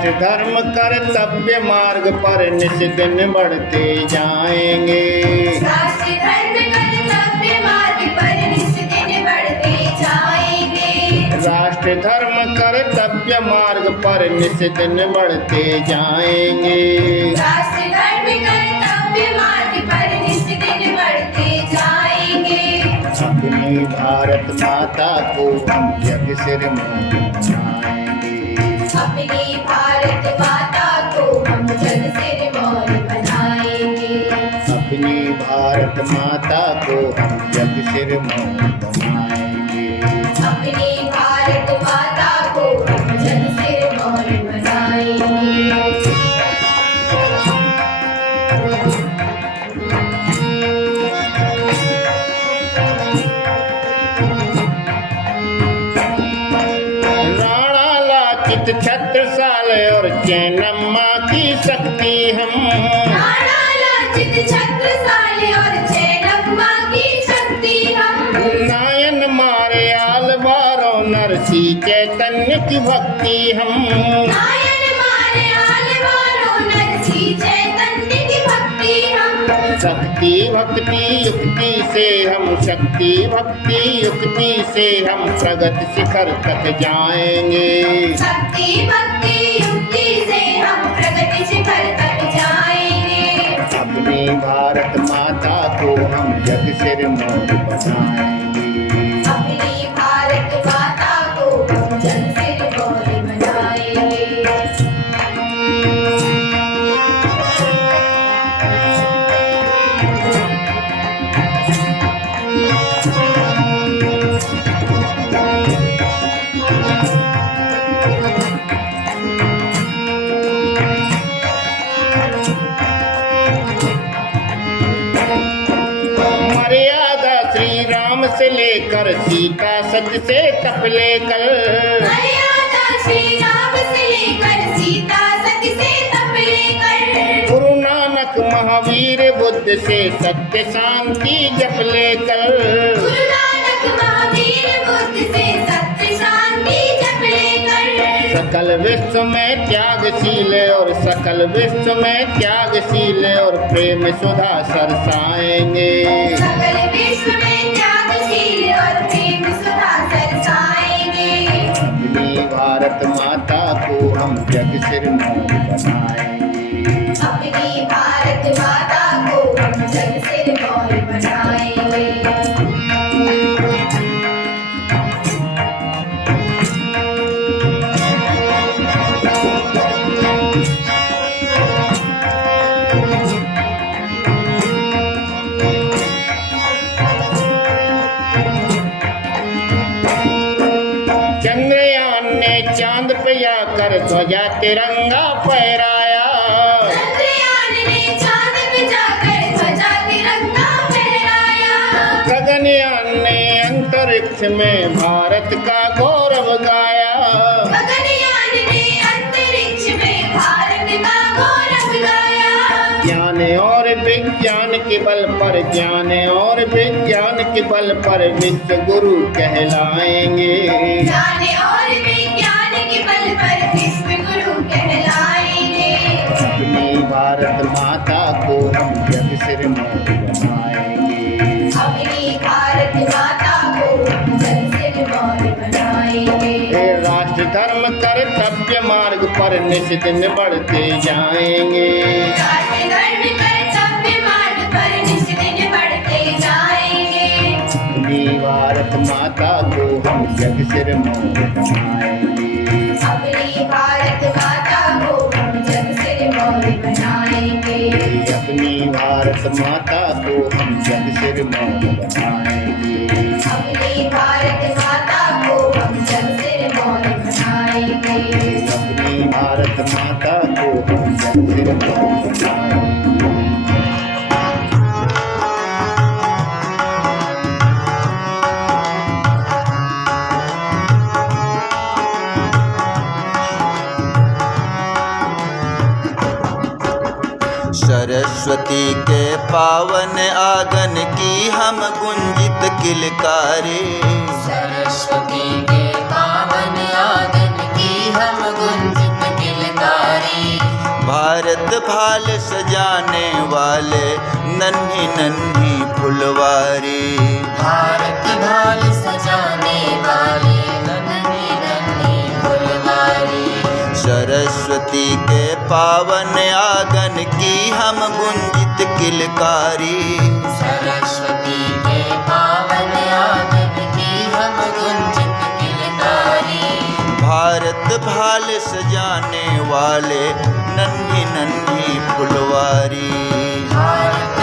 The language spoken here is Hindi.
राष्ट्र धर्म कर्तव्य मार्ग पर नित दिन बढ़ते जाएंगे। राष्ट्र धर्म कर्तव्य मार्ग पर नित दिन बढ़ते जाएंगे। राष्ट्र धर्म कर्तव्य मार्ग पर नित दिन बढ़ते जाएंगे। राष्ट्र धर्म कर्तव्य मार्ग पर नित दिन बढ़ते जाएंगे। अपनी भारत माता को हम जग सिर मनाएंगे। अपनी भारत माता को हम जग सिर मोर बनाएंगे। अपनी भारत माता को हम जग सिर मोर बनाएंगे। अपनी भारत माता को हम जग सिर मोर बनाएंगे। छत्रसाल और चेन्नम्मा की शक्ति हम। राणा लाचित छत्रसाल और चेन्नम्मा की शक्ति हम। नायन मारे आलवारों नरसी चैतन्य की भक्ति हम। नायन मारे आलवारों नरसी चैतन्य की भक्ति हम। शक्ति भक्ति युक्ति से हम, शक्ति भक्ति युक्ति से हम प्रगति शिखर तक जाएंगे। शक्ति भक्ति युक्ति से हम प्रगति शिखर तक जाएंगे। अपनी भारत माता को हम जग सिर मोर बनाएंगे। अपनी भारत माता को हम जग सिर मोर बनाएंगे। से लेकर सीता सत से तप लेकर। मर्यादा श्री राम से लेकर सीता सत से तप लेकर। गुरु नानक महावीर बुद्ध से सत्य शांति जप लेकर। गुरु नानक महावीर बुद्ध से सत्य शांति जप लेकर। सकल विश्व में त्यागशील और सकल विश्व में त्यागशील और प्रेम सुधा सरसाएंगे। सकल विश्व में त्यागशील और प्रेम सुधा सरसाएंगे। अपनी भारत माता को हम जग सिर मोर बनाएंगे। अपनी भारत माता को हम जग सिर मोर बनाएंगे। चंद्रयान ने चांद पे जाकर ध्वजा तिरंगा फहराया। चंद्रयान ने चांद पे जाकर ध्वजा तिरंगा फहराया। गगनयान ने अंतरिक्ष में भारत का गौरव गाया। गगनयान ने अंतरिक्ष में भारत का गौरव गाया। ज्ञान और विज्ञान के बल पर, ज्ञान और विज्ञान के बल पर विश्व गुरु कहलाएंगे। ज्ञान और विज्ञान के बल पर विश्व गुरु कहलाएंगे। अपनी भारत माता को हम जग सिर मोर बनाएंगे। अपनी भारत माता को हम जग सिर मोर बनाएंगे। राष्ट्र धर्म कर्तव्य मार्ग पर नित दिन बढ़ते जाएंगे। राष्ट्र धर्म कर्तव्य मार्ग पर नित दिन बढ़ते जाएंगे। अपनी भारत माता को हम जग सिर मोर बनाएंगे। अपनी भारत माता को हम जग सिर मोर बनाएंगे। अपनी भारत माता को हम जग सिर मोर बनाएंगे। अपनी भारत माता को हम जग सिर मोर बनाएंगे। अपनी भारत माता को हम जग सिर मोर बनाएंगे। सरस्वती के पावन आंगन की हम गुंजित किलकारे। सरस्वती के पावन आंगन की हम गुंजित किलकारे। भाल सजाने वाले नन्ही नन्ही फुलवारी। भारत भाल सजाने वाले नन्ही नन्ही फुलवारी। सरस्वती के पावन आंगन की हम गुंजित किलकारी। सरस्वती के पावन आंगन की हम गुंजित किलकारी। भारत भाल सजाने वाले नन्ही नन्ही फुलवारी। भारत